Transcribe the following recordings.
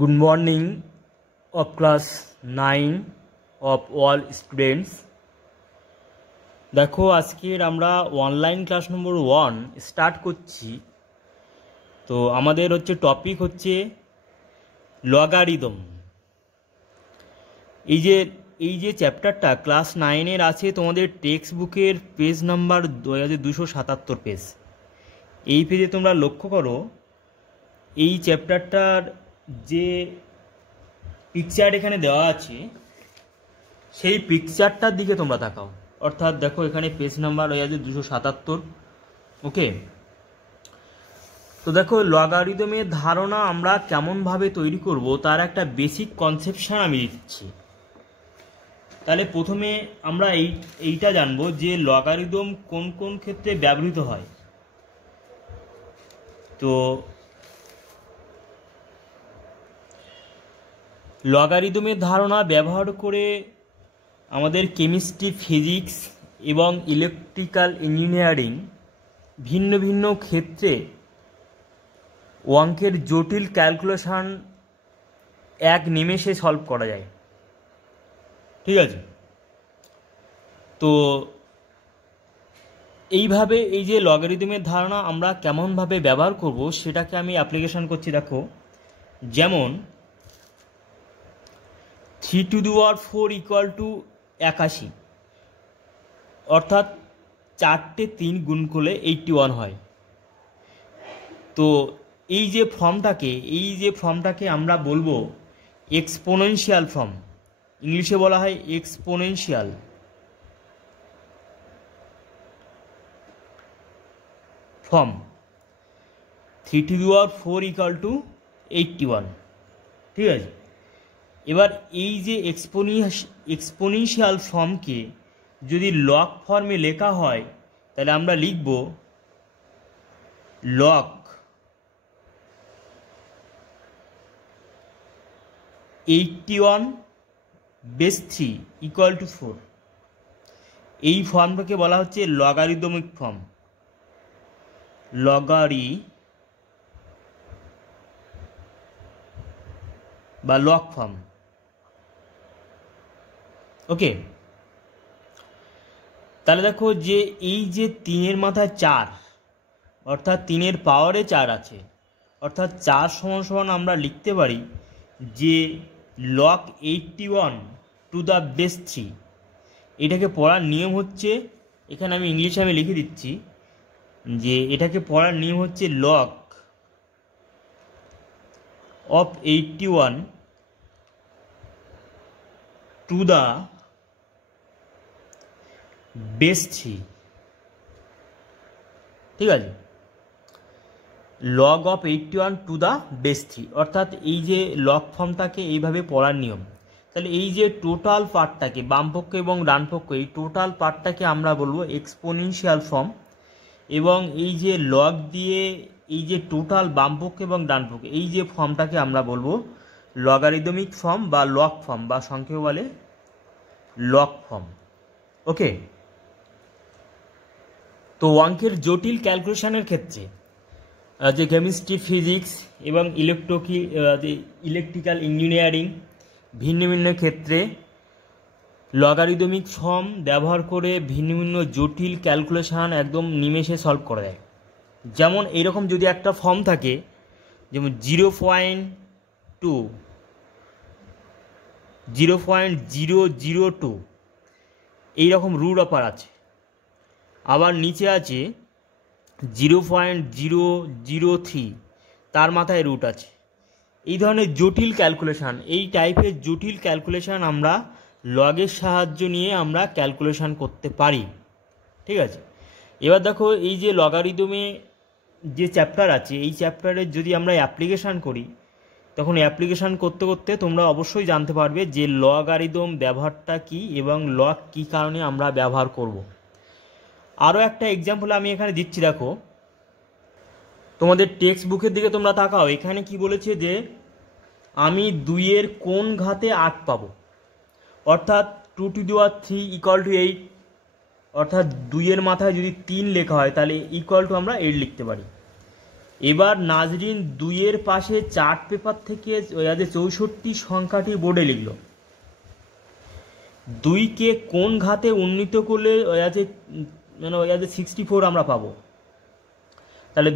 Good morning of class 9 of all students. দেখো আজকের আমরা অনলাইন ক্লাস নম্বর 1 স্টার্ট করছি। তো আমাদের টপিক হচ্ছে লগারিদম। এই যে চ্যাপ্টারটা ক্লাস 9 এর আছে তোমাদের টেক্সট বুকের পেজ নাম্বার 2277 পেজ। এই পেজে তোমরা লক্ষ্য করো এই চ্যাপ্টারটার যে পিকচার এখানে দেওয়া আছে সেই পিকচারটার দিকে তোমরা তাকাও। অর্থাৎ দেখো এখানে পেজ নাম্বার 2277। ওকে, তো দেখো লগারিদমের ধারণা আমরা কেমনভাবে তৈরি করব তার একটা বেসিক কনসেপশন আমি দিচ্ছি। তাহলে প্রথমে আমরা এইটা জানবো যে লগারিদম কোন কোন ক্ষেত্রে ব্যবহৃত হয়। তো লগারিদমের ধারণা ব্যবহার করে আমাদের কেমিস্ট্রি, ফিজিক্স এবং ইলেকট্রিক্যাল ইঞ্জিনিয়ারিং ভিন্ন ভিন্ন ক্ষেত্রে অঙ্কের জটিল ক্যালকুলেশন এক নিমেষে সলভ করা যায়। ঠিক আছে, তো এইভাবে এই যে লগারিদমের ধারণা আমরা কেমনভাবে ব্যবহার করব সেটাকে আমি অ্যাপ্লিকেশন করছি। দেখো যেমন 3⁴ ইকুয়াল টু 81, অর্থাৎ 4টে 3 গুণ করলে 81 হয়। তো এই যে ফর্মটাকে আমরা বলবো এক্সপোনেনশিয়াল ফর্ম। ইংলিশে বলা হয় এক্সপোনেনশিয়াল ফর্ম। 3⁴ equal to 81। ঠিক আছে, এবার এই যে এক্সপোনেনশিয়াল ফর্মকে যদি লগ ফর্মে লেখা হয় তাহলে আমরা লিখব লগ 81/3 ইকুয়াল টু 4। এই ফর্মটাকে বলা হচ্ছে লগারিদমিক ফর্ম, লগারি বা লগ ফর্ম। ওকে, তাহলে দেখো যে এই যে 3-এর মাথায় 4, অর্থাৎ 3-এর পাওয়ারে 4 আছে, অর্থাৎ 4 সমান আমরা লিখতে পারি যে লগ 81/3। এটাকে পড়ার নিয়ম হচ্ছে, এখানে আমি ইংলিশে লিখে দিচ্ছি যে এটাকে পড়ার নিয়ম হচ্ছে লগ অফ 81/3। ঠিক আছে, লগ অফ 81/3, অর্থাৎ এই যে লগ ফর্মটাকে এইভাবে পড়ার নিয়ম। তাহলে এই যে টোটাল পার্টটাকে বামপক্ষ এবং ডানপক্ষ, এই টোটাল পার্টটাকে আমরা বলবো এক্সপোনেনশিয়াল ফর্ম। এবং এই যে লগ দিয়ে এই যে টোটাল বামপক্ষ এবং ডানপক্ষ এই যে ফর্মটাকে আমরা বলবো লগারিদমিক ফর্ম বা লগ ফর্ম, বা সংক্ষেপে বলে লগ ফর্ম। ওকে, তো অঙ্কের জটিল ক্যালকুলেশনের ক্ষেত্রে যে কেমিস্ট্রি, ফিজিক্স এবং ইলেকট্রিক্যাল ইঞ্জিনিয়ারিং ভিন্ন ভিন্ন ক্ষেত্রে লগারিদমিক ফর্ম ব্যবহার করে ভিন্ন ভিন্ন জটিল ক্যালকুলেশন একদম নিমেষে সলভ করা যায়। যেমন এইরকম যদি একটা ফর্ম থাকে, যেমন 0.2, 0.002 এইরকম রুট অপার আছে, আবার নিচে আছে 0.003, তার মাথায় রুট আছে। এই ধরনের জটিল ক্যালকুলেশন, এই টাইপের জটিল ক্যালকুলেশন আমরা লগের সাহায্য নিয়ে আমরা ক্যালকুলেশন করতে পারি। ঠিক আছে, এবার দেখো এই যে লগারিদমে যে চ্যাপ্টার আছে, এই চ্যাপ্টারের যদি আমরা অ্যাপ্লিকেশান করি তখন অ্যাপ্লিকেশান করতে করতে তোমরা অবশ্যই জানতে পারবে যে লগারিদম ব্যবহারটা কি এবং লগ কী কারণে আমরা ব্যবহার করব। আরও একটা এক্সাম্পল আমি এখানে দিচ্ছি। দেখো তোমাদের টেক্সট বুকের দিকে তোমরা তাকাও, এখানে কি বলেছে যে আমি 2-এর কোন ঘাতে 8 পাবো, অর্থাৎ 2⁴ ইকুয়াল টু 8, অর্থাৎ 2-এর মাথায় যদি 3 লেখা হয় তাহলে ইকুয়াল টু আমরা 8 লিখতে পারি। এবার নাজরিন 2-এর পাশে চার্ট পেপার থেকে 64 সংখ্যাটি বোর্ডে লিখল। 2কে কোন ঘাতে উন্নীত করলে 64 আমরা পাবো। তাহলে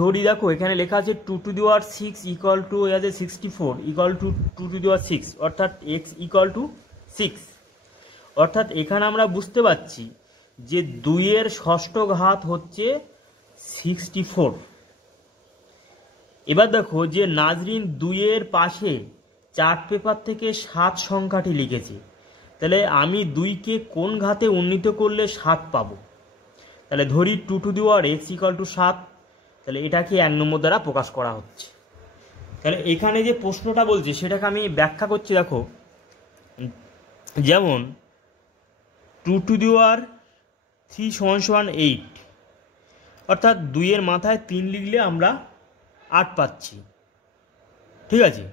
ধরি দেখো এখানে লেখা আছে 2 to the power 6 equal to 64 equal to 2 to the power 6, অর্থাৎ x ইকুয়াল টু 6। অর্থাৎ এখানে আমরা বুঝতে পারছি যে 2-এর ষষ্ঠ ঘাত হচ্ছে 64। এবার দেখো যে নাজরিন 2-এর পাশে চার্ট পেপার থেকে 7 সংখ্যাটি লিখেছে। তাহলে আমি 2কে কোন ঘাতে উন্নীত করলে 7 পাবো। তাহলে ধরি 2 to the power x equal to 7। তাহলে এটাকে 1 নম্বর দ্বারা প্রকাশ করা হচ্ছে। তাহলে এখানে যে প্রশ্নটা বলছে সেটাকে আমি ব্যাখ্যা করছি। দেখো যেমন 2 to the power 3 = 8, অর্থাৎ 2-এর মাথায় 3 লিখলে আমরা 8 পাচ্ছি। ঠিক আছে,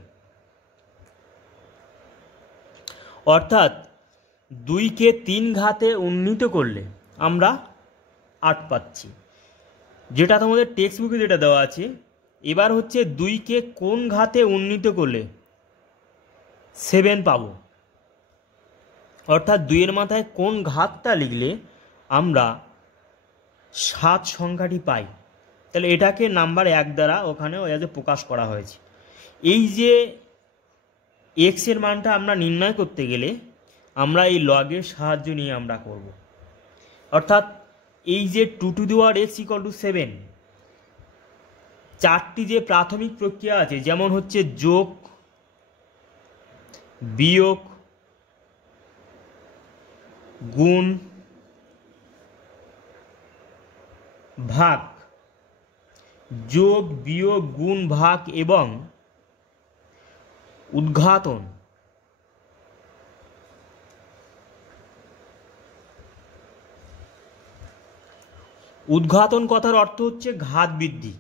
অর্থাৎ 2কে 3 ঘাতে উন্নীত করলে আমরা 8 পাচ্ছি, যেটা তোমাদের টেক্সট বুকে যেটা দেওয়া আছে। এবার হচ্ছে 2কে কোন ঘাতে উন্নীত করলে 7 পাবো, অর্থাৎ 2-এর মাথায় কোন ঘাতটা লিখলে আমরা 7 সংখ্যাটি পাই। তাহলে এটাকে নাম্বার 1 দ্বারা ওখানে প্রকাশ করা হয়েছে। এই যে x এর মানটা আমরা নির্ণয় করতে গেলে আমরা এই লগের সাহায্য নিয়ে আমরা করব। অর্থাৎ এই যে 2 to the power x equal to 7, 4টি যে প্রাথমিক প্রক্রিয়া আছে, যেমন হচ্ছে যোগ, বিয়োগ, গুণ, ভাগ, যোগ, বিয়োগ, গুণ, ভাগ এবং উদ্ঘাটন। উদ্ঘাটন কথার অর্থ হচ্ছে ঘাত বৃদ্ধি।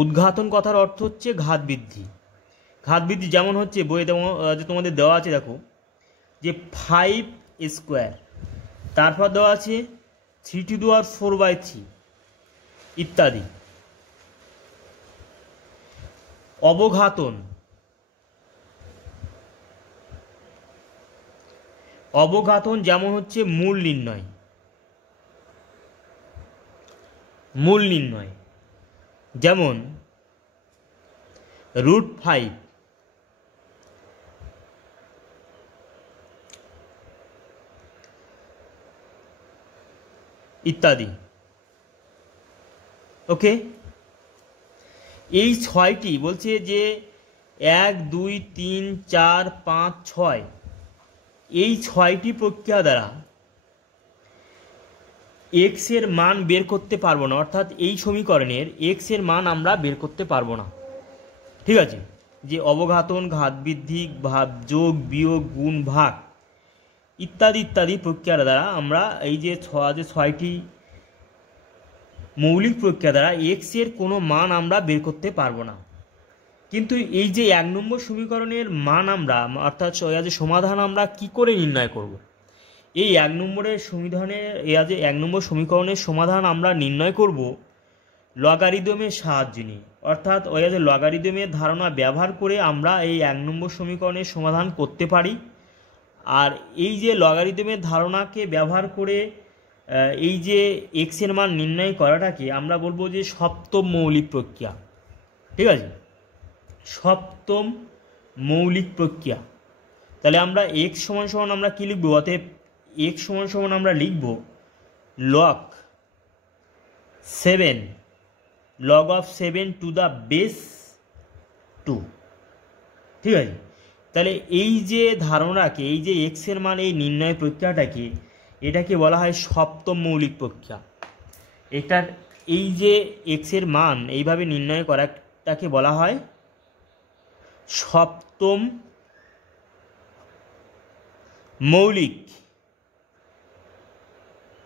উদ্ঘাটন কথার অর্থ হচ্ছে ঘাত বৃদ্ধি। ঘাত বৃদ্ধি যেমন হচ্ছে বইয়ে তোমাদের দেওয়া আছে, দেখো যে 5 স্কোয়ার, তারপর দেওয়া আছে 3 to the power 4/3 ইত্যাদি। অবঘাতন, অবঘাতন যেমন হচ্ছে মূল নির্ণয়, মূল নির্ণয় যেমন √5 ইত্যাদি। ওকে, এই 6টি বলছে যে 1, 2, 3, 4, 5, 6 এই 6টি প্রক্রিয়া দ্বারা x এর মান বের করতে পারবো না, অর্থাৎ এই সমীকরণের x এর মান আমরা বের করতে পারবো না। ঠিক আছে, যে অবঘাতন, ঘাত বৃদ্ধি, যোগ, বিয়োগ, গুণ, ভাগ ইত্যাদি ইত্যাদি প্রক্রিয়া দ্বারা আমরা এই যে 6টি মৌলিক প্রক্রিয়া দ্বারা x এর কোনো মান আমরা বের করতে পারবো না। কিন্তু এই যে 1 নম্বর সমীকরণের মান আমরা, অর্থাৎ সমাধান আমরা কি করে নির্ণয় করব। এই 1 নম্বরের সমীকরণের সমাধান আমরা নির্ণয় করব লগারিদমের সাহায্য নিয়ে, অর্থাৎ লগারিদমের ধারণা ব্যবহার করে আমরা এই 1 নম্বর সমীকরণের সমাধান করতে পারি। আর এই যে লগারিদমের ধারণাকে ব্যবহার করে এই যে x এর মান নির্ণয় করাটাকে আমরা বলবো যে সপ্তম মৌলিক প্রক্রিয়া। ঠিক আছে, সপ্তম মৌলিক প্রক্রিয়া। তাহলে আমরা x = আমরা কি লিখব, অতএব x = আমরা লিখব log 7 to the base 2। ঠিক আছে, তাহলে এই যে ধারণাকে, এই যে x এর মান এই নির্ণয় প্রক্রিয়াটাকে, এটাকে বলা হয় সপ্তম মৌলিক প্রক্রিয়া। এটার এই যে x এর মান এইভাবে নির্ণয় করাটাকে বলা হয় সপ্তম মৌলিক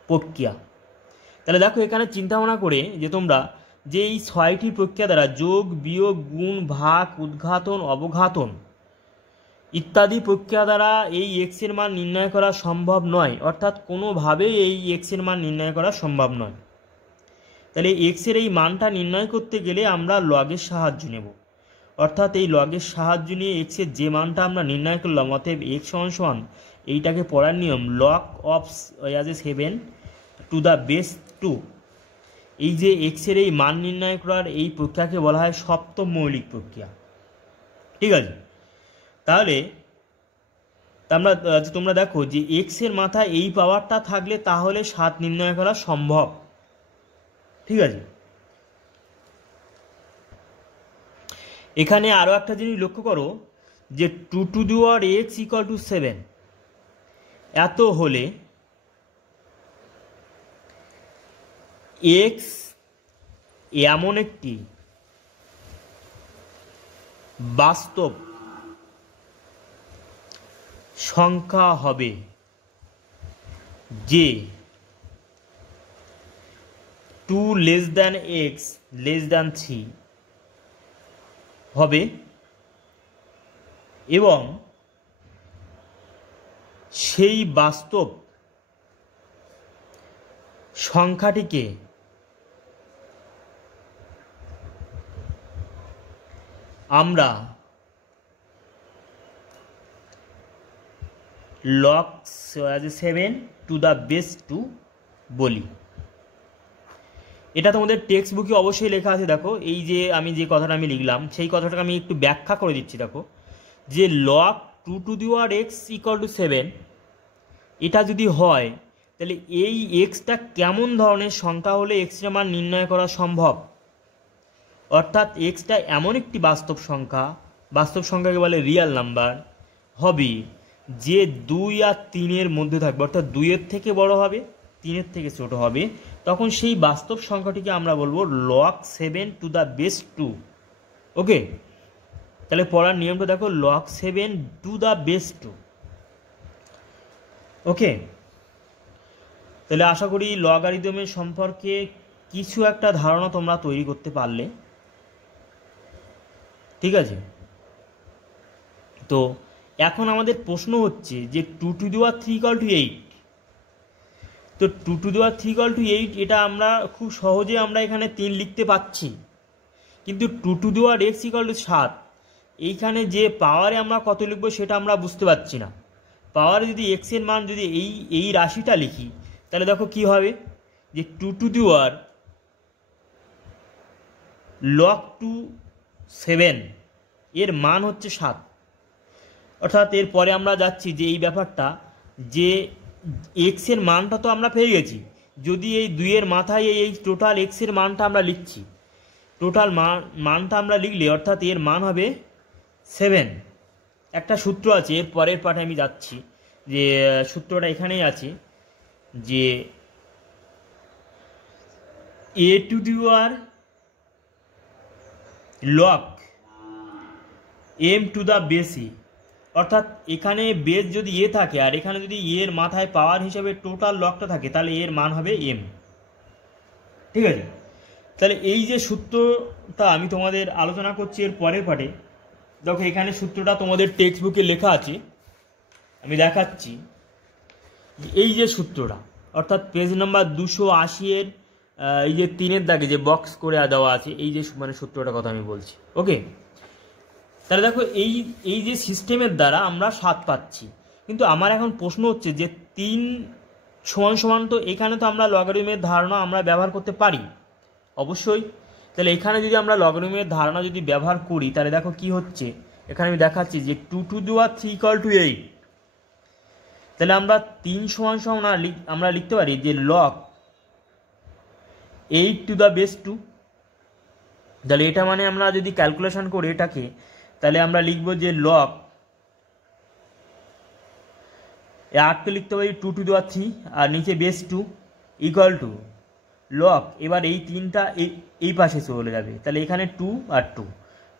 প্রক্রিয়া। তাহলে দেখো এখানে চিন্তা ভাবনা করে যে তোমরা যে এই 6টি প্রক্রিয়া দ্বারা যোগ, বিয়োগ, গুণ, ভাগ, উদ্ঘাটন, অবঘাতন ইত্যাদি প্রক্রিয়া দ্বারা এই x এর মান নির্ণয় করা সম্ভব নয়, অর্থাৎ কোনোভাবেই এই x এর মান নির্ণয় করা সম্ভব নয়। তাহলে এক্সের এই মানটা নির্ণয় করতে গেলে আমরা লগের সাহায্য নেব, অর্থাৎ এই লগের সাহায্য নিয়ে এক্সের যে মানটা আমরা নির্ণয় করলাম, অতএব এক্স সমান এইটাকে পড়ার নিয়ম log of 7 two the base 2। এই যে এক্সের এই মান নির্ণয় করার এই প্রক্রিয়াকে বলা হয় সপ্তম মৌলিক প্রক্রিয়া। ঠিক আছে, তাহলে তোমরা দেখো যে এক্সের মাথায় এই পাওয়ারটা থাকলে তাহলে 7 নির্ণয় করা সম্ভব। ঠিক আছে, এখানে আরও একটা জিনিস লক্ষ্য করো যে 2 two the power X equal two 7 এত হলে এক্স এমন একটি বাস্তব সংখ্যা হবে যে 2 less than x less than 3 হবে এবং সেই বাস্তব সংখ্যাটিকে আমরা log 7 টু দ্য বেস 2 বলি। এটা তোমাদের টেক্সট বুকে অবশ্যই লেখা আছে। দেখো এই যে আমি যে কথাটা আমি লিখলাম সেই কথাটাকে আমি একটু ব্যাখ্যা করে দিচ্ছি। দেখো যে log 2 two the power X equal two 7 এটা যদি হয় তাহলে এই এক্সটা কেমন ধরনের সংখ্যা হলে এক্সের মান নির্ণয় করা সম্ভব, অর্থাৎ এক্সটা এমন একটি বাস্তব সংখ্যাকে বলে রিয়েল নাম্বার হবে যে 2 আর 3-এর মধ্যে থাকবে, অর্থাৎ 2-এর থেকে বড় হবে 3-এর থেকে ছোট হবে, তখন সেই বাস্তব সংখ্যাটিকে আমরা বলবো log 7 টু দ্য বেস 2। ওকে, তাহলে পড়ার নিয়মটা দেখো log 7 টু দ্য বেস 2। ওকে, তাহলে আশা করি লগারিদমের সম্পর্কে কিছু একটা ধারণা তোমরা তৈরি করতে পারলে। ঠিক আছে, তো এখন আমাদের প্রশ্ন হচ্ছে যে 2 two the power 3 equal to 8। তো 2 two the power 3 equal to 8 এটা আমরা খুব সহজে আমরা এখানে 3 লিখতে পাচ্ছি, কিন্তু 2 two the power X equal two 7 এইখানে যে পাওয়ারে আমরা কত লিখবো সেটা আমরা বুঝতে পারছি না। পাওয়ারে যদি এক্সের মান যদি এই রাশিটা লিখি তাহলে দেখো কি হবে যে 2 টু দি পাওয়ার log 2 7 এর মান হচ্ছে 7। অর্থাৎ এরপরে আমরা যাচ্ছি যে এই ব্যাপারটা যে এক্সের মানটা তো আমরা পেয়ে গেছি, যদি এই 2-এর মাথায় এই টোটাল এক্সের মানটা আমরা লিখছি, টোটাল মানটা আমরা লিখলে অর্থাৎ এর মান হবে 7। একটা সূত্র আছে, এর পরের পাঠে আমি যাচ্ছি যে সূত্রটা এখানেই আছে যে a two the power log m two the base e, অর্থাৎ এখানে বেস যদি এ থাকে আর এখানে যদি এর মাথায় পাওয়ার হিসেবে টোটাল লগটা থাকে তাহলে এর মান হবে m। ঠিক আছে, তাহলে এই যে সূত্রটা আমি তোমাদের আলোচনা করছি এর পরের পাঠে, দেখো এখানে সূত্রটা তোমাদের টেক্সট বুকে লেখা আছে, আমি দেখাচ্ছি। এই যে সূত্রটা অর্থাৎ পেজ নাম্বার 280-এর এই যে 3-এর দাগে যে বক্স করে দেওয়া আছে এই যে মানে সূত্রটার কথা আমি বলছি। ওকে, তাহলে দেখো এই যে সিস্টেমের দ্বারা আমরা 7 পাচ্ছি, কিন্তু আমার এখন প্রশ্ন হচ্ছে যে 3 সমান সমান তো এখানে তো আমরা লগারিদমের ধারণা আমরা ব্যবহার করতে পারি অবশ্যই। তাহলে এখানে যদি আমরা লগারিদমের ধারণা যদি ব্যবহার করি তাহলে দেখো কি হচ্ছে, এখানে আমি দেখাচ্ছি যে 2 two the power 3 equal to 8। তাহলে আমরা 3 সমান সমান আমরা লিখতে পারি যে log 8 টু দ্য বেস 2। তাহলে এটা মানে আমরা যদি ক্যালকুলেশন করি এটাকে তাহলে আমরা লিখব যে log 8কে লিখতে পারি 2 টু দি পাওয়ার 3 আর নিচে বেস 2 ইকুয়াল টু log, এবার এই 3টা এই পাশে চলে যাবে, তাহলে এখানে 2 আর 2,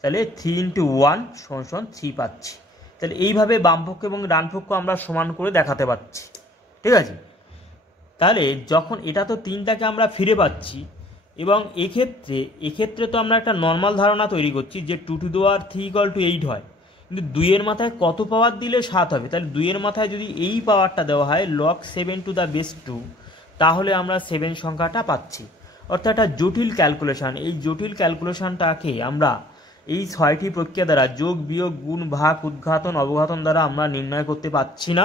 তাহলে 3 ইন্টু 1 সমান 3 পাচ্ছি। তাহলে এইভাবে বামপক্ষ এবং ডানপক্ষ আমরা সমান করে দেখাতে পাচ্ছি। ঠিক আছে, তাহলে যখন এটা তো 3টাকে আমরা ফিরে পাচ্ছি এবং এক্ষেত্রে তো আমরা একটা নর্মাল ধারণা তৈরি করছি যে 2 two the power 3 equal to 8 হয়, কিন্তু 2-এর মাথায় কত পাওয়ার দিলে 7 হবে। তাহলে 2-এর মাথায় যদি এই পাওয়ারটা দেওয়া হয় log 7 টু দ্য বেস 2 তাহলে আমরা 7 সংখ্যাটা পাচ্ছি। অর্থাৎ একটা জটিল ক্যালকুলেশান। এই জটিল ক্যালকুলেশানটাকে আমরা এই 6টি প্রক্রিয়া দ্বারা যোগ বিয়োগ গুণ ভাগ উদ্ঘাটন অবঘাতন দ্বারা আমরা নির্ণয় করতে পারছি না,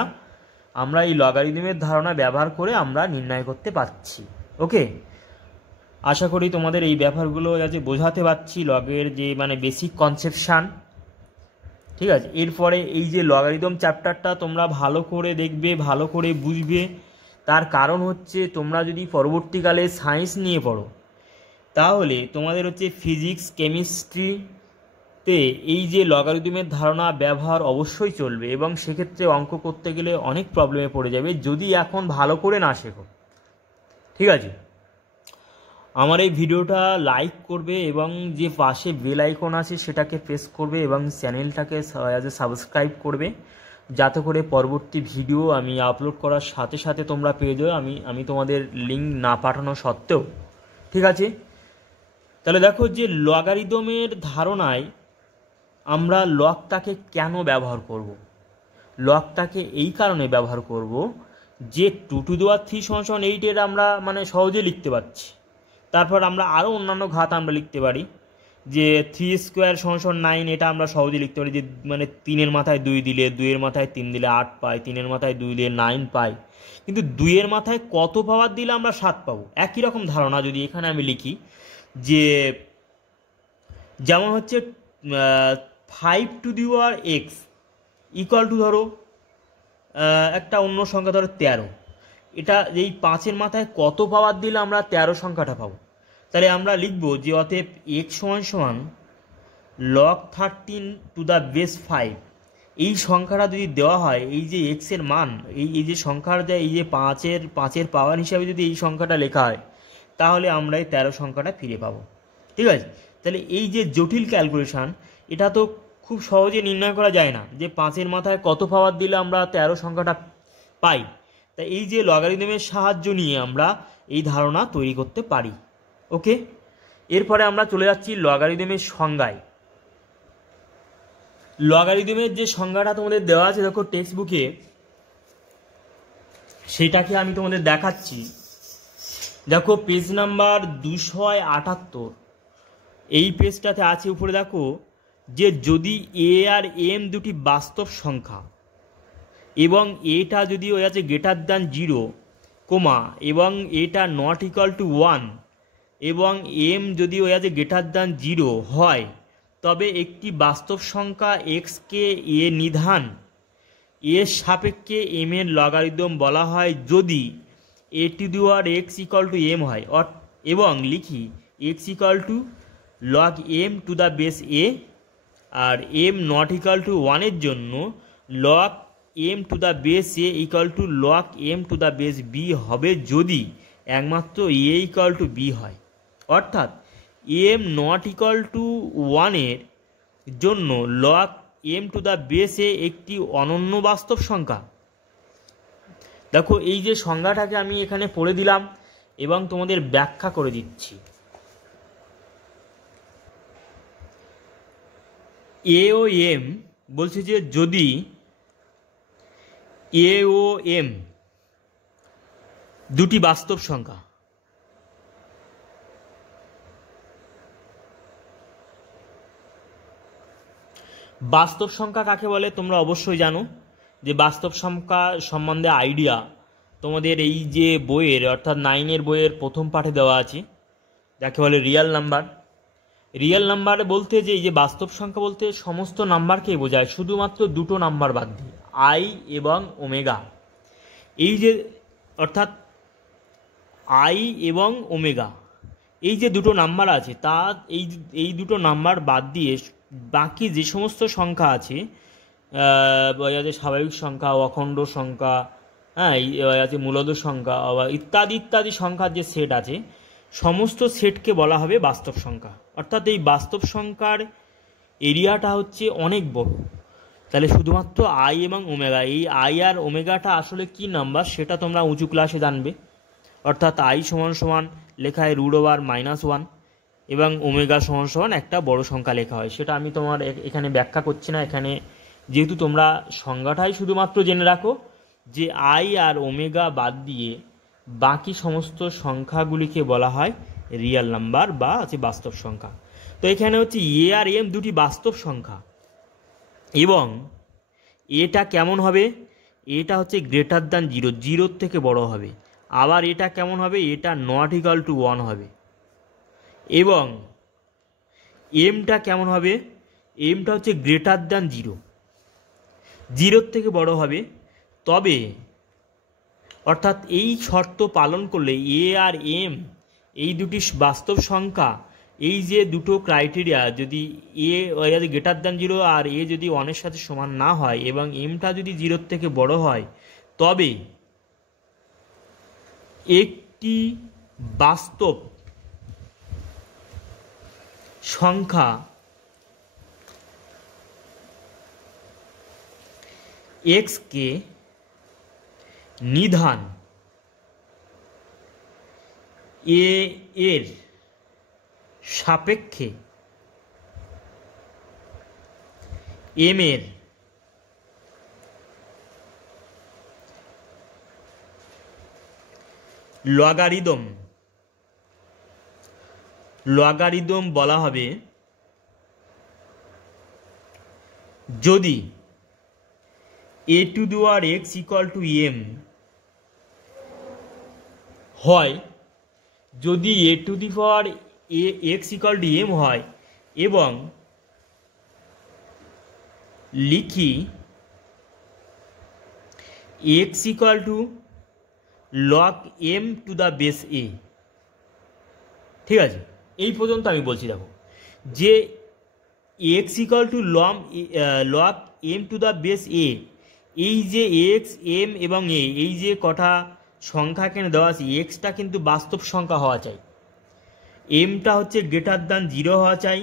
আমরা এই লগারিদমের ধারণা ব্যবহার করে আমরা নির্ণয় করতে পারছি। ওকে, আশা করি তোমাদের এই ব্যাপারগুলো আজকে বোঝাতে পারছি, লগের যে মানে বেসিক কনসেপশান। ঠিক আছে, এরপরে এই যে লগারিদম চ্যাপ্টারটা তোমরা ভালো করে দেখবে, ভালো করে বুঝবে। তার কারণ হচ্ছে তোমরা যদি পরবর্তীকালে সায়েন্স নিয়ে পড়ো তাহলে তোমাদের হচ্ছে ফিজিক্স কেমিস্ট্রিতে এই যে লগারিদমের ধারণা ব্যবহার অবশ্যই চলবে, এবং সেক্ষেত্রে অঙ্ক করতে গেলে অনেক প্রবলেমে পড়ে যাবে যদি এখন ভালো করে না শেখো। ঠিক আছে, আমার এই ভিডিওটা লাইক করবে এবং যে পাশে বেল আইকন আছে সেটাকে প্রেস করবে এবং চ্যানেলটাকে সাবস্ক্রাইব করবে, যাতে করে পরবর্তী ভিডিও আমি আপলোড করার সাথে সাথে তোমরা পেয়ে যাও, আমি তোমাদের লিঙ্ক না পাঠানো সত্ত্বেও। ঠিক আছে, তাহলে দেখো যে লগারিদমের ধারণায় আমরা লগটাকে কেন ব্যবহার করব। লগটাকে এই কারণে ব্যবহার করব যে 2 to the power 3 = 8 আমরা মানে সহজে লিখতে পারছি। তারপর আমরা আরও অন্যান্য ঘাত আমরা লিখতে পারি, যে 3² = 9, এটা আমরা সহজে লিখতে পারি যে মানে 3-এর মাথায় 2 দিলে, 2-এর মাথায় 3 দিলে 8 পাই, 3-এর মাথায় 2 দিলে 9 পাই। কিন্তু 2-এর মাথায় কত পাওয়ার দিলে আমরা 7 পাবো। একই রকম ধারণা যদি এখানে আমি লিখি যে যেমন হচ্ছে 5 to the power x = ধরো একটা অন্য সংখ্যা ধরো 13, এটা এই 5-এর মাথায় কত পাওয়ার দিলে আমরা 13 সংখ্যাটা পাবো। তাহলে আমরা লিখব যে অতএব x = log 13 to the base 5। এই সংখ্যাটা যদি দেওয়া হয়, এই যে x এর মান, এই যে সংখ্যার দেয়, এই যে 5-এর পাওয়ার হিসাবে যদি এই সংখ্যাটা লেখা হয় তাহলে আমরা এই 13 সংখ্যাটা ফিরে পাবো। ঠিক আছে, তাহলে এই যে জটিল ক্যালকুলেশান এটা তো খুব সহজে নির্ণয় করা যায় না যে 5-এর মাথায় কত পাওয়ার দিলে আমরা 13 সংখ্যাটা পাই। তাই এই যে লগারিদমের সাহায্য নিয়ে আমরা এই ধারণা তৈরি করতে পারি। ওকে, এরপরে আমরা চলে যাচ্ছি লগারিদমের সংজ্ঞায়। লগারিদমের যে সংজ্ঞাটা তোমাদের দেওয়া আছে দেখো টেক্সট বুকে, সেটাকে আমি তোমাদের দেখাচ্ছি। দেখো পেজ নাম্বার 278, এই পেজটাতে আছে উপরে দেখো যে যদি এ আর এম দুটি বাস্তব সংখ্যা এবং এটা যদি হয়ে আছে >0, এবং এটা ≠ 1 এবং এম যদি হয়ে আছে >0 হয়, তবে একটি বাস্তব সংখ্যা এক্সকে এ নিধান এর সাপেক্ষে এম এর লগারিদম বলা হয় যদি a⁴ x = m হয়, এবং লিখি x = log m to the base a, R m ≠ 1 এর জন্য log m to the base a = log m to the base b হবে যদি একমাত্র a = b হয়। অর্থাৎ m ≠ 1 এর জন্য log m to the base a একটি অনন্য বাস্তব সংখ্যা। দেখো এই যে সংজ্ঞাটাকে আমি এখানে পড়ে দিলাম এবং তোমাদের ব্যাখ্যা করে দিচ্ছি। এ ও এম বলছে যে যদি এ ও এম দুটি বাস্তব সংখ্যা, বাস্তব সংখ্যা কাকে বলে তোমরা অবশ্যই জানো, যে বাস্তব সংখ্যা সম্বন্ধে আইডিয়া তোমাদের এই যে বইয়ের অর্থাৎ 9-এর বইয়ের প্রথম পাঠে দেওয়া আছে, যাকে বলে রিয়েল নাম্বার। রিয়েল নাম্বার বলতে যে এই যে বাস্তব সংখ্যা বলতে সমস্ত নাম্বারকেই বোঝায়, শুধুমাত্র দুটো নাম্বার বাদ দিয়ে, আই এবং ওমেগা। এই যে অর্থাৎ আই এবং ওমেগা এই যে দুটো নাম্বার আছে, তা এই দুটো নাম্বার বাদ দিয়ে বাকি যে সমস্ত সংখ্যা আছে, স্বাভাবিক সংখ্যা, অখণ্ড সংখ্যা, হ্যাঁ আছে মূলদ সংখ্যা, ইত্যাদি ইত্যাদি সংখ্যার যে সেট আছে, সমস্ত সেটকে বলা হবে বাস্তব সংখ্যা। অর্থাৎ এই বাস্তব সংখ্যার এরিয়াটা হচ্ছে অনেক বড়। তাহলে শুধুমাত্র আই এবং ওমেগা, এই আই আর ওমেগাটা আসলে কি নাম্বার সেটা তোমরা উঁচু ক্লাসে জানবে। অর্থাৎ আই = লেখায় √(-1) এবং ওমেগা = একটা বড় সংখ্যা লেখা হয়। সেটা আমি তোমার এখানে ব্যাখ্যা করছি না। এখানে যেহেতু তোমরা সংজ্ঞাটাই শুধুমাত্র জেনে রাখো যে আই আর ওমেগা বাদ দিয়ে বাকি সমস্ত সংখ্যাগুলিকে বলা হয় রিয়েল নাম্বার বা আছে বাস্তব সংখ্যা। তো এখানে হচ্ছে এ আর এম দুটি বাস্তব সংখ্যা, এবং এটা কেমন হবে, এটা হচ্ছে গ্রেটার দ্যান জিরো, জিরোর থেকে বড় হবে। আবার এটা কেমন হবে, এটা নট ইকাল টু 1 হবে। এবং এমটা কেমন হবে, এমটা হচ্ছে গ্রেটার দ্যান জিরো, জিরোর থেকে বড় হবে। তবে অর্থাৎ এই শর্ত পালন করলে এ আর এম এই দুটি বাস্তব সংখ্যা, এই যে দুটো ক্রাইটেরিয়া, যদি এ গ্রেটার দ্যান জিরো আর এ যদি 1-এর সাথে সমান না হয় এবং এমটা যদি জিরোর থেকে বড় হয়, তবে একটি বাস্তব সংখ্যা এক্সকে নিধান এ এর সাপেক্ষে এম এর লগারিদম বলা হবে যদি A to the power X equal to M হয়, যদি A to the power X equal to M হয় এবং লিখি X equal to log M to the base A. ঠিক আছে, এই পর্যন্ত আমি বলছি। দেখো যে X equal to log M to the base A, এই যে এক্স এম এবং এ, এই যে কটা সংখ্যা এখানে দেওয়া আছে, এক্সটা কিন্তু বাস্তব সংখ্যা হওয়া চাই, এমটা হচ্ছে গ্রেটার দ্যান জিরো হওয়া চাই,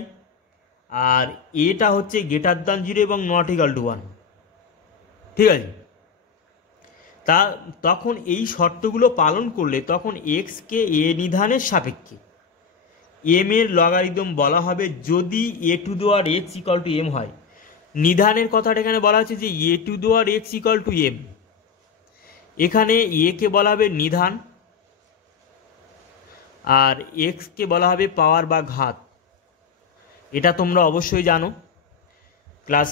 আর এটা হচ্ছে গ্রেটার দ্যান জিরো এবং নট ইকাল টু 1। ঠিক আছে, তখন এই শর্তগুলো পালন করলে তখন এক্সকে এ নিধানের সাপেক্ষে এম এর লগারিদম বলা হবে যদি A to the power X equal to M হয়। নিধানের কথাটা এখানে বলা হচ্ছে যে A to the power X equal to M, এখানে এ কে বলা হবে নিধান আর এক্সকে বলা হবে পাওয়ার বা ঘাত। এটা তোমরা অবশ্যই জানো, ক্লাস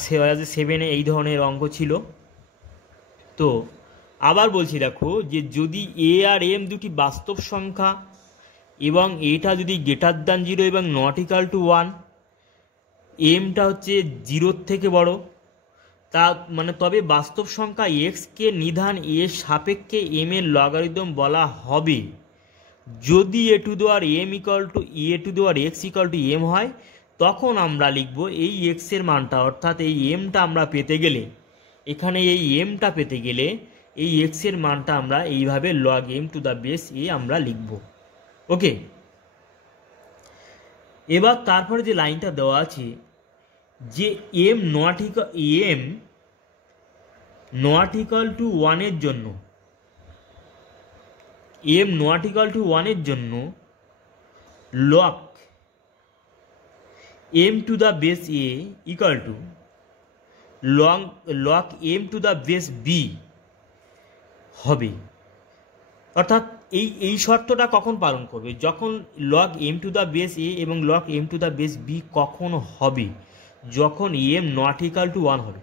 7-এ এই ধরনের অঙ্ক ছিল। তো আবার বলছি, দেখো যে যদি এ আর এম দুটি বাস্তব সংখ্যা এবং এটা যদি গ্রেটার দ্যান জিরো এবং নট ইকাল টু 1, এমটা হচ্ছে জিরোর থেকে বড়, তা মানে তবে বাস্তব সংখ্যা এক্সকে নিধান এর সাপেক্ষে এম এর লগারিদম বলা হবে যদি A to the power M equal to A to the power X equal to M হয়। তখন আমরা লিখব এই এক্সের মানটা, অর্থাৎ এই এমটা আমরা পেতে গেলে, এখানে এই এমটা পেতে গেলে এই এক্সের মানটা আমরা এইভাবে log M to the base A আমরা লিখব। ওকে, এবার তারপরে যে লাইনটা দেওয়া আছে যে এম নট ইকাল টু 1-এর জন্য, এম নট ইকাল টু 1-এর জন্য log M to the base A equal to log M to the base B হবে। অর্থাৎ এই শর্তটা কখন পালন করবে, যখন log M to the base A এবং log M to the base B কখন হবে, যখন এম নট ইকাল টু 1 হবে।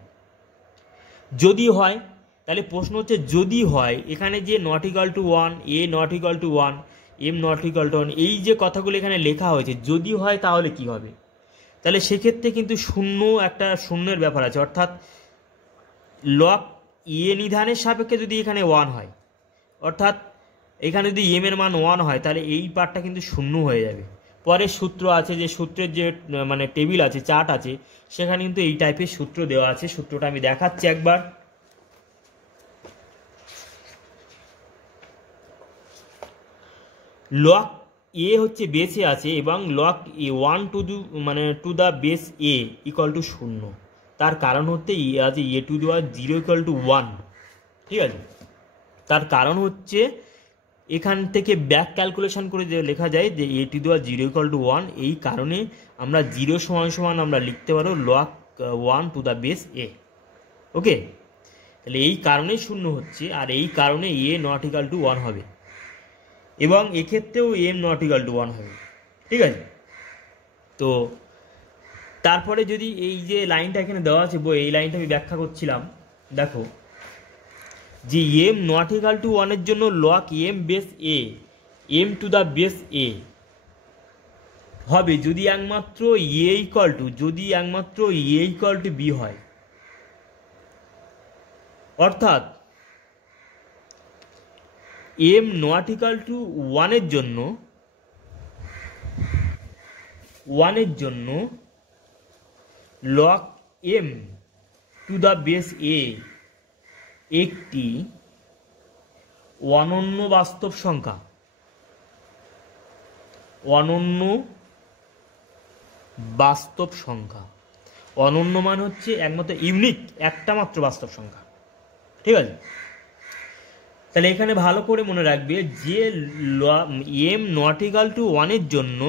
যদি হয়, তাহলে প্রশ্ন হচ্ছে যদি হয়, এখানে যে not equal two 1, A not equal two 1, M not equal two 1, এই যে কথাগুলো এখানে লেখা হয়েছে, যদি হয় তাহলে কি হবে, তাহলে সেক্ষেত্রে কিন্তু একটা শূন্যের ব্যাপার আছে। অর্থাৎ লগ এ নিধানের সাপেক্ষে যদি এখানে 1 হয়, অর্থাৎ এখানে যদি এম এর মান 1 হয়, তাহলে এই পার্টটা কিন্তু শূন্য হয়ে যাবে। পরে সূত্র আছে, যে সূত্রের যে মানে টেবিল আছে, চার্ট আছে, সেখানে কিন্তু এই টাইপের সূত্র দেওয়া আছে। সূত্রটা আমি দেখাচ্ছি একবার। লগ এ হচ্ছে বেসে আছে এবং log A 1 to the base A equal to 0। তার কারণ হচ্ছে আছে A to the power 0 equal to 1। ঠিক আছে, তার কারণ হচ্ছে এখান থেকে ব্যাক ক্যালকুলেশন করে যে লেখা যায় যে A to the power 0 equal to 1, এই কারণে আমরা 0 সমান আমরা লিখতে পারো log 1 to the base A. Okay, তাহলে এই কারণে 0 হচ্ছে, আর এই কারণে এ নট ইকাল টু 1 হবে। এবং এক্ষেত্রেও এম নট ইকুয়াল টু 1 হবে। ঠিক আছে, তো তারপরে যদি এই যে লাইনটা এখানে দেওয়া আছে বই, এই লাইনটা আমি ব্যাখ্যা করছিলাম, দেখো যে এম নট ইকুয়াল টু 1-এর জন্য log M base A, M to the base A হবে যদি একমাত্র এ ইকুয়াল টু বি হয়। অর্থাৎ এম নট ইকুয়াল টু 1-এর জন্য log M to the base A একটি অনন্য বাস্তব সংখ্যা। অনন্য মানে হচ্ছে একমাত্র ইউনিক, একটা মাত্র বাস্তব সংখ্যা। ঠিক আছে, তাহলে এখানে ভালো করে মনে রাখবে যে এম নট ইকুয়াল টু 1-এর জন্য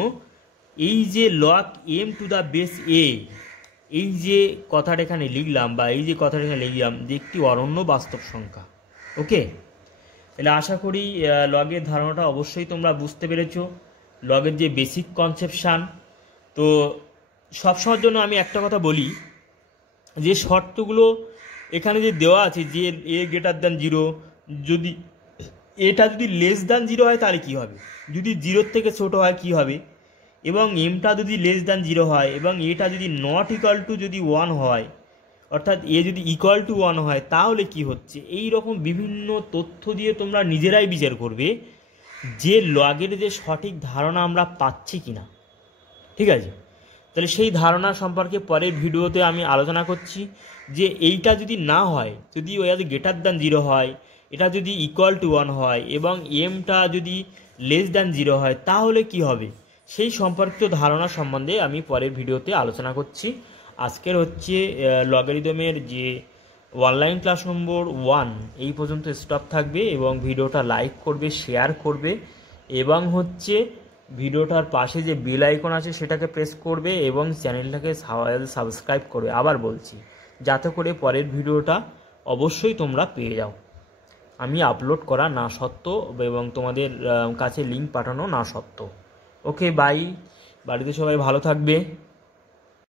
এই যে log M to the base A, এই যে কথাটা এখানে লিখলাম যে একটি অনন্য বাস্তব সংখ্যা। ওকে, তাহলে আশা করি লগের ধারণাটা অবশ্যই তোমরা বুঝতে পেরেছো, লগের যে বেসিক কনসেপশান। তো সবসময়ের জন্য আমি একটা কথা বলি, যে শর্তগুলো এখানে যে দেওয়া আছে যে এ গ্রেটার দ্যান 0, যদি এটা যদি লেস দ্যান 0 হয় তাহলে কী হবে, যদি 0-এর থেকে ছোট হয় কী হবে, এবং এমটা যদি লেস দ্যান 0 হয় এবং এটা যদি নট ইকুয়াল টু যদি 1 হয়, অর্থাৎ এ যদি ইকুয়াল টু 1 হয় তাহলে কি হচ্ছে, এই রকম বিভিন্ন তথ্য দিয়ে তোমরা নিজেরাই বিচার করবে যে লগের যে সঠিক ধারণা আমরা পাচ্ছি কিনা। ঠিক আছে, তাহলে সেই ধারণা সম্পর্কে পরের ভিডিওতে আমি আলোচনা করছি, যে এইটা যদি না হয়, যদি ওই গ্রেটার দ্যান 0 হয়, এটা যদি ইকুয়াল টু 1 হয় এবং এমটা যদি লেস দ্যান 0 হয় তাহলে কি হবে, সেই সম্পর্কিত ধারণা সম্বন্ধে আমি পরের ভিডিওতে আলোচনা করছি। আজকের হচ্ছে লগারিদমের যে অনলাইন ক্লাস নম্বর 1 এই পর্যন্ত স্টপ থাকবে, এবং ভিডিওটা লাইক করবে, শেয়ার করবে, এবং হচ্ছে ভিডিওটার পাশে যে বেল আইকন আছে সেটাকে প্রেস করবে, এবং চ্যানেলটাকে সাবস্ক্রাইব করবে। আবার বলছি, যাতে করে পরের ভিডিওটা অবশ্যই তোমরা পেয়ে যাও, আমি আপলোড করা না সত্ত্বেও এবং তোমাদের কাছে লিঙ্ক পাঠানো না সত্ত্বেও। ওকে, বাই, বাড়িতে সবাই ভালো থাকবে।